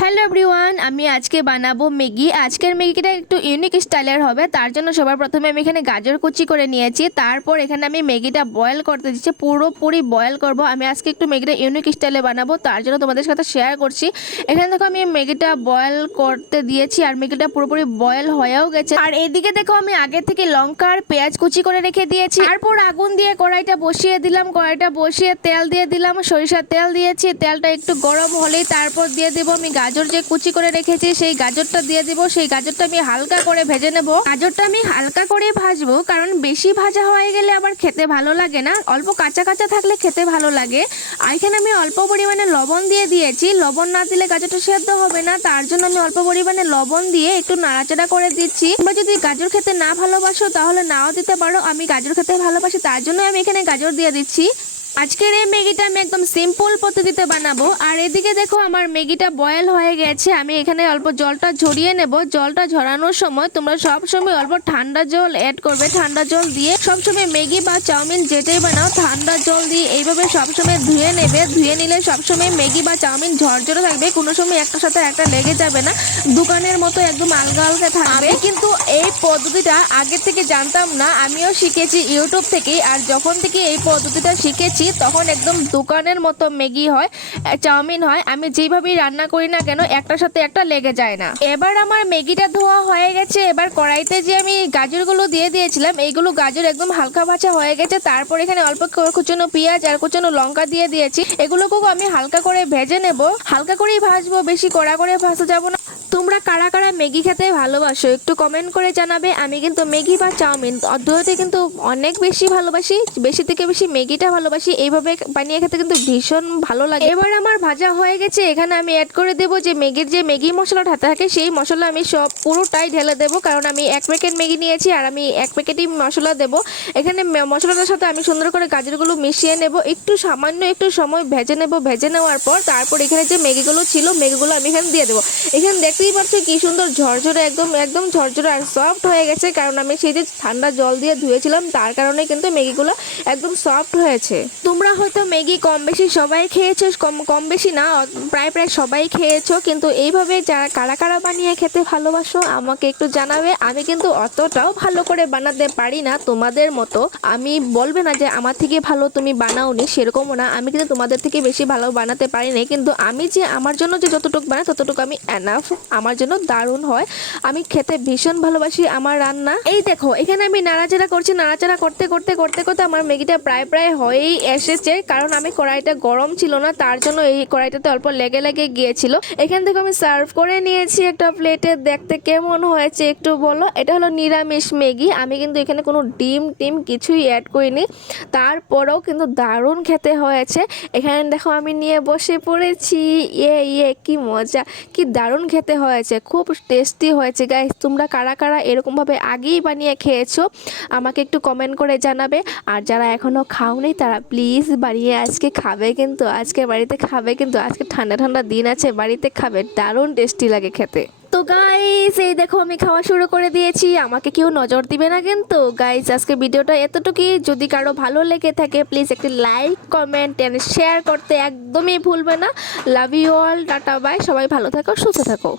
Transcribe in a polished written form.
Hello everyone, আমি আজকে বানাবো ম্যাগি। আজকের ম্যাগিটা একটু ইউনিক স্টাইলের হবে। তার জন্য সবার প্রথমে আমি এখানে গাজর কুচি করে নিয়েছি। তারপর এখানে আমি ম্যাগিটা বয়েল করতে দিচ্ছি, পুরোপুরি বয়েল করব। আমি আজকে একটু ম্যাগিটা ইউনিক স্টাইলে বানাবো, তার জন্য তোমাদের সাথে শেয়ার করছি। এখানে দেখো আমি ম্যাগিটা বয়েল করতে দিয়েছি আর ম্যাগিটা পুরোপুরি বয়েল হয়েও গেছে। আর এদিকে দেখো আমি আগে থেকে লঙ্কা আর পেঁয়াজ কুচি করে রেখে দিয়েছি। তারপর আগুন দিয়ে কড়াইটা বসিয়ে দিলাম। কড়াইটা বসিয়ে তেল দিয়ে দিলাম, সরিষার তেল দিয়েছি। তেলটা একটু গরম হলেই তারপর দিয়ে দেবো আমি গাজর যে কুচি করে রেখেছি, সেই গাজরটা দিয়ে দিব। সেই গাজরটা আমি হালকা করে ভেজে নেব। গাজরটা আমি হালকা করে ভাজবো, কারণ বেশি ভাজা হয়ে গেলে আবার খেতে ভালো লাগে না, অল্প কাঁচা কাঁচা থাকলে খেতে ভালো লাগে। আর এখানে আমি অল্প পরিমাণে লবণ দিয়ে দিয়েছি। লবণ না দিলে গাজরটা সেদ্ধ হবে না, তার জন্য আমি অল্প পরিমাণে লবণ দিয়ে একটু নাড়াচাড়া করে দিচ্ছি। তোমরা যদি গাজর খেতে না ভালোবাসো তাহলে নাও দিতে পারো। আমি গাজর খেতে ভালোবাসি, তার জন্য আমি এখানে গাজর দিয়ে দিচ্ছি। আজকের এই ম্যাগিটা আমি একদম সিম্পল পদ্ধতিতে বানাবো। আর এদিকে দেখো আমার ম্যাগিটা বয়েল হয়ে গেছে। আমি এখানে অল্প জলটা ঝরিয়ে নেব। জলটা ঝরানোর সময় তোমরা সব সময় অল্প ঠান্ডা জল অ্যাড করবে। ঠান্ডা জল দিয়ে সবসময় ম্যাগি বা চাউমিন যেটাই বানাও ঠান্ডা জল দিয়ে এইভাবে সবসময় ধুয়ে নেবে। ধুয়ে নিলে সবসময় ম্যাগি বা চাউমিন ঝরঝরে থাকবে, কোনো সময় একটার সাথে একটা লেগে যাবে না, দোকানের মতো একদম আলগা আলগা থাকবে। কিন্তু এই পদ্ধতিটা আগে থেকে জানতাম না, আমিও শিখেছি ইউটিউব থেকে। আর যখন থেকে এই পদ্ধতিটা শিখেছি তখন একদম দোকানের মতো ম্যাগি হয়, চাউমিন হয়। আমি যেভাবেই রান্না করি না কেন একটার সাথে একটা লেগে যায় না। এবার আমার ম্যাগিটা ধোয়া হয়ে গেছে। এবার কড়াইতে যে আমি গাজরগুলো দিয়ে দিয়েছিলাম, এইগুলো গাজর একদম হালকা ভাজা হয়ে গেছে। তারপর এখানে অল্প কুচনো পেঁয়াজ আর কুচনো লঙ্কা দিয়ে দিয়েছি। এগুলোকেও আমি হালকা করে ভেজে নেব। হালকা করেই ভাজবো, বেশি কড়া করে ভাজা যাবো না। তোমরা কারা কারা ম্যাগি খেতে ভালোবাসো একটু কমেন্ট করে জানাবে। আমি কিন্তু ম্যাগি বা চাউমিন দুটোতে কিন্তু অনেক বেশি ভালোবাসি, বেশি থেকে বেশি ম্যাগিটা ভালোবাসি। এইভাবে বানিয়ে খেতে কিন্তু ভীষণ ভালো লাগে। এবার আমার ভাজা হয়ে গেছে। এখানে আমি অ্যাড করে দেবো যে ম্যাগির যে ম্যাগি মশলাটা থাকে, সেই মশলা আমি সব পুরোটাই ঢেলে দেবো, কারণ আমি 1 প্যাকেট ম্যাগি নিয়েছি আর আমি 1 প্যাকেটই মশলা দেবো। এখানে মশলাটার সাথে আমি সুন্দর করে গাজরগুলো মিশিয়ে নেব। একটু সামান্য একটু সময় ভেজে নেব। ভেজে নেওয়ার পর তারপর এখানে যে ম্যাগিগুলো ছিল ম্যাগিগুলো আমি এখানে দিয়ে দেবো। এখানে দেখতেই পাচ্ছ কি সুন্দর ঝরঝরে, একদম একদম ঝরঝরে আর সফট হয়ে গেছে, কারণ আমি সেই যে ঠান্ডা জল দিয়ে ধুয়েছিলাম তার কারণে কিন্তু ম্যাগিগুলো একদম সফট হয়েছে। তোমরা হয়তো ম্যাগি কম বেশি সবাই খেয়েছো, কম বেশি না, প্রায় প্রায় সবাই খেয়েছো। কিন্তু এইভাবে যারা কারা কারা বানিয়ে খেতে ভালোবাসো আমাকে একটু জানাবে। আমি কিন্তু অতটাও ভালো করে বানাতে পারি না তোমাদের মতো। আমি বলবে না যে আমার থেকে ভালো তুমি বানাওনি, সেরকমও না। আমি কিন্তু তোমাদের থেকে বেশি ভালো বানাতে পারি না, কিন্তু আমি যে আমার জন্য যে যতটুকু বানাই ততটুকু আমি এনাফ, আমার জন্য দারুণ হয়। আমি খেতে ভীষণ ভালোবাসি আমার রান্না। এই দেখো এখানে আমি নাড়াচাড়া করছি। নাড়াচাড়া করতে করতে করতে করতে আমার ম্যাগিটা প্রায় প্রায় হয়েই এসেছে, কারণ আমি কড়াইটা গরম ছিল না, তার জন্য এই কড়াইটাতে অল্প লেগে লেগে গিয়েছিল। এখান থেকে আমি সার্ভ করে নিয়েছি একটা প্লেটে। দেখতে কেমন হয়েছে একটু বলো। এটা হলো নিরামিষ ম্যাগি। আমি কিন্তু এখানে কোনো ডিম টিম কিছুই অ্যাড করিনি, তারপরেও কিন্তু দারুণ খেতে হয়েছে। এখানে দেখো আমি নিয়ে বসে পড়েছি। কি মজা, কি দারুণ খেতে হয়েছে, খুব টেস্টি হয়েছে গাইস। তোমরা কারা কারা এরকমভাবে আগেই বানিয়ে খেয়েছো আমাকে একটু কমেন্ট করে জানাবে। আর যারা এখনও খাওনি তারা প্লিজ বানিয়ে আজকে খাবে, কিন্তু আজকে বাড়িতে খাবে, কিন্তু আজকে ঠান্ডা ঠান্ডা দিন আছে, বাড়িতে খাবে, দারুণ টেস্টি লাগে খেতে। তো গাইস এই দেখো আমি খাওয়া শুরু করে দিয়েছি, আমাকে কেউ নজর দিবে না কিন্তু। গাইস আজকে ভিডিওটা এতটুকুই। যদি কারো ভালো লেগে থাকে প্লিজ একটি লাইক কমেন্ট এন্ড শেয়ার করতে একদমই ভুলবে না। Love you all, tata bye, সবাই ভালো থাকো সুস্থ থাকো।